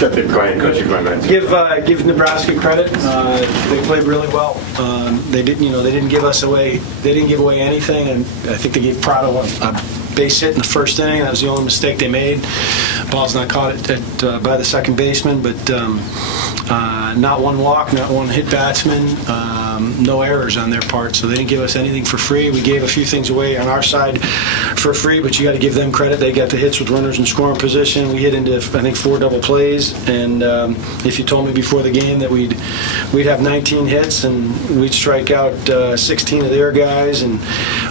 Go ahead, Coach. You're going back. Give Nebraska credit. They played really well. They didn't give us away. They didn't give away anything, and I think they gave Prado a base hit in the first inning. That was the only mistake they made. Ball's not caught by the second baseman, but not one walk, not one hit batsman, no errors on their part. So they didn't give us anything for free. We gave a few things away on our side for free, but you got to give them credit. They got the hits with runners in scoring position. We hit into, I think, 4 double plays, and if you told me before the game that we'd have 19 hits and we'd strike out 16 of their guys and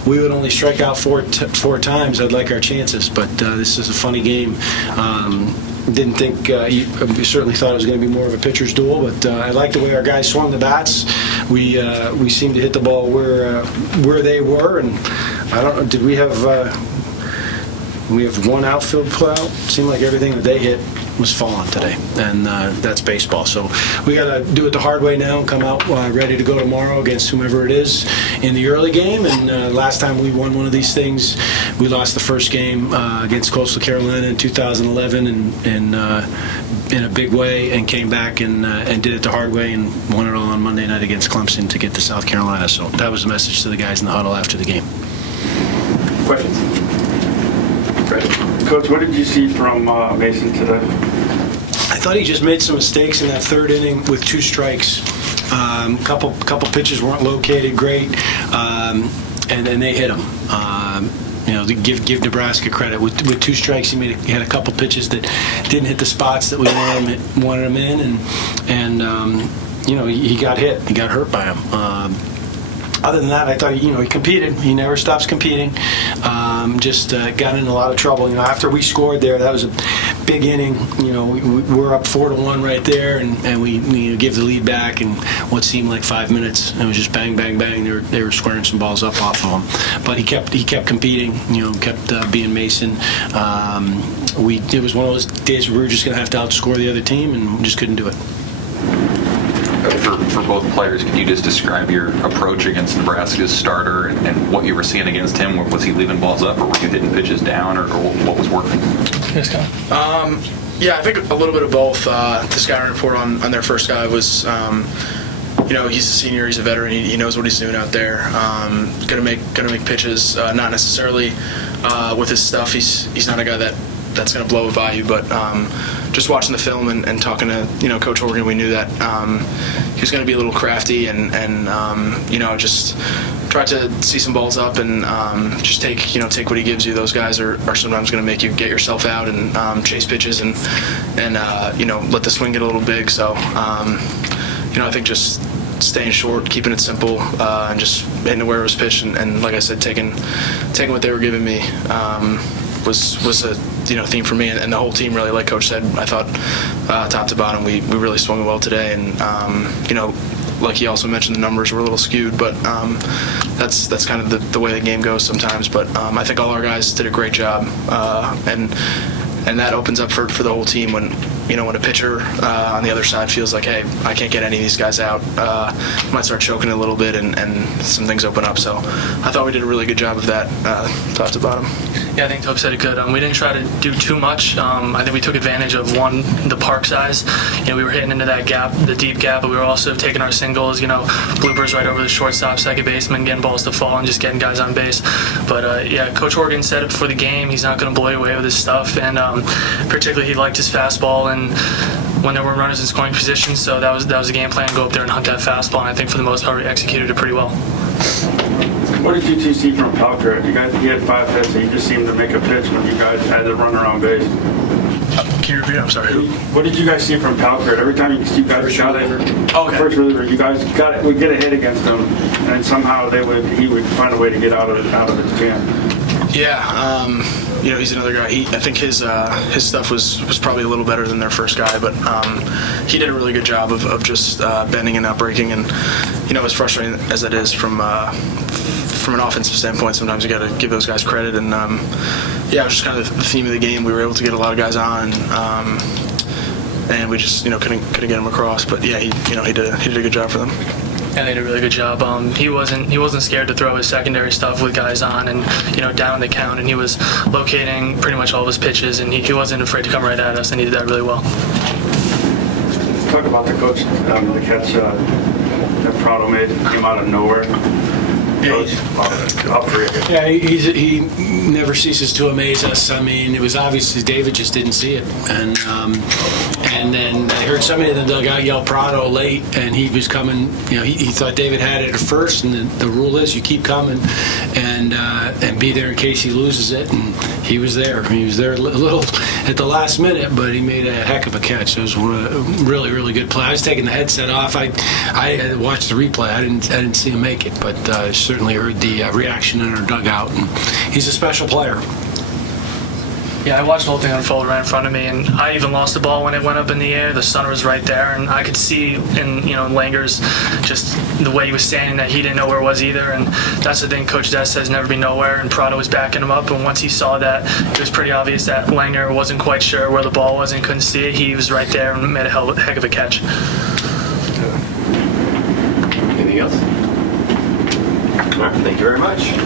we would only strike out four times, I'd like our chances. But this is a funny game. Didn't think, we certainly thought it was going to be more of a pitcher's duel, but I like the way our guys swung the bats. We seemed to hit the ball where they were, and I don't know, did we have one outfield play out? Seemed like everything that they hit was falling today, and that's baseball. So we got to do it the hard way now and come out ready to go tomorrow against whomever it is in the early game. And last time we won one of these things, we lost the first game against Coastal Carolina in 2011 and in a big way, and came back and did it the hard way and won it all on Monday night against Clemson to get to South Carolina. So that was the message to the guys in the huddle after the game. Questions? Coach, what did you see from Mason today? I thought he just made some mistakes in that third inning with 2 strikes. Couple pitches weren't located great, and they hit him. Give Nebraska credit. With 2 strikes, he had a couple pitches that didn't hit the spots that we wanted him in, and he got hit. He got hurt by him. Other than that, I thought he competed. He never stops competing. Just got in a lot of trouble. After we scored there, that was a big inning. We're up 4-1 right there, and we give the lead back in what seemed like 5 minutes. It was just bang, bang, bang. They were squaring some balls up off of him, but he kept competing. Kept being Mason. It was one of those days where we were just going to have to outscore the other team, and we just couldn't do it. For both players, can you just describe your approach against Nebraska's starter and what you were seeing against him? Was he leaving balls up, or were you hitting pitches down, or what was working? Yeah, I think a little bit of both. The scouting report on their first guy was, he's a senior, he's a veteran, he knows what he's doing out there. Gonna make pitches, not necessarily with his stuff. He's not a guy that's going to blow it by you, but just watching the film and talking to Coach Horgan, we knew that he was going to be a little crafty and just try to see some balls up and just take what he gives you. Those guys are sometimes going to make you get yourself out and chase pitches and let the swing get a little big. So I think just staying short, keeping it simple, and just hitting where it was pitched, and like I said, taking what they were giving me was a theme for me and the whole team. Really, like Coach said, I thought top to bottom we really swung well today, and like he also mentioned, the numbers were a little skewed, but that's kind of the way the game goes sometimes. But I think all our guys did a great job, and that opens up for the whole team when a pitcher on the other side feels like, hey, I can't get any of these guys out, might start choking a little bit, and some things open up. So I thought we did a really good job of that, top to bottom. Yeah, I think Tope said it good. We didn't try to do too much. I think we took advantage of the park size. We were hitting into that gap, the deep gap, but we were also taking our singles, bloopers right over the shortstop, second baseman, getting balls to fall and just getting guys on base. But Coach Horgan said it before the game, he's not going to blow you away with his stuff, and particularly he liked his fastball and when there were runners in scoring position, so that was the game plan, go up there and hunt that fastball, and I think for the most part we executed it pretty well. What did you two see from Palkert? He had 5 hits, and he just seemed to make a pitch when you guys had the runner on base. Can you repeat? I'm sorry. What did you guys see from Palkert? Every time you guys got it, okay. First reliever, you guys got it. We'd get a hit against him, and somehow he would find a way to get out of his jam. Yeah, he's another guy. I think his stuff was probably a little better than their first guy, but he did a really good job of just bending and not breaking. And as frustrating as that is from an offensive standpoint, sometimes you got to give those guys credit. And it was just kind of the theme of the game. We were able to get a lot of guys on, and we just couldn't get them across. But yeah, he did a good job for them. Yeah, they did a really good job. He wasn't scared to throw his secondary stuff with guys on and down the count, and he was locating pretty much all of his pitches, and he wasn't afraid to come right at us, and he did that really well. talk about the coach, the catch that Prado made, came out of nowhere. Coach, up for you. Yeah, he never ceases to amaze us. I mean, it was obviously David just didn't see it, and then I heard somebody in the dugout yell Prado late, and he was coming. You know, he thought David had it at first, and the rule is you keep coming and be there in case he loses it. And he was there. He was there a little at the last minute, but he made a heck of a catch. It was a really, really good play. I was taking the headset off. I watched the replay. I didn't see him make it, but certainly heard the reaction in our dugout, and he's a special player. Yeah, I watched the whole thing unfold right in front of me, and I even lost the ball when it went up in the air. The sun was right there, and I could see in Langer's just the way he was standing that he didn't know where it was either. And that's the thing, Coach Des says never be nowhere, and Prado was backing him up. And once he saw that, it was pretty obvious that Langer wasn't quite sure where the ball was and couldn't see it. He was right there and made a heck of a catch. Anything else? All right, thank you very much.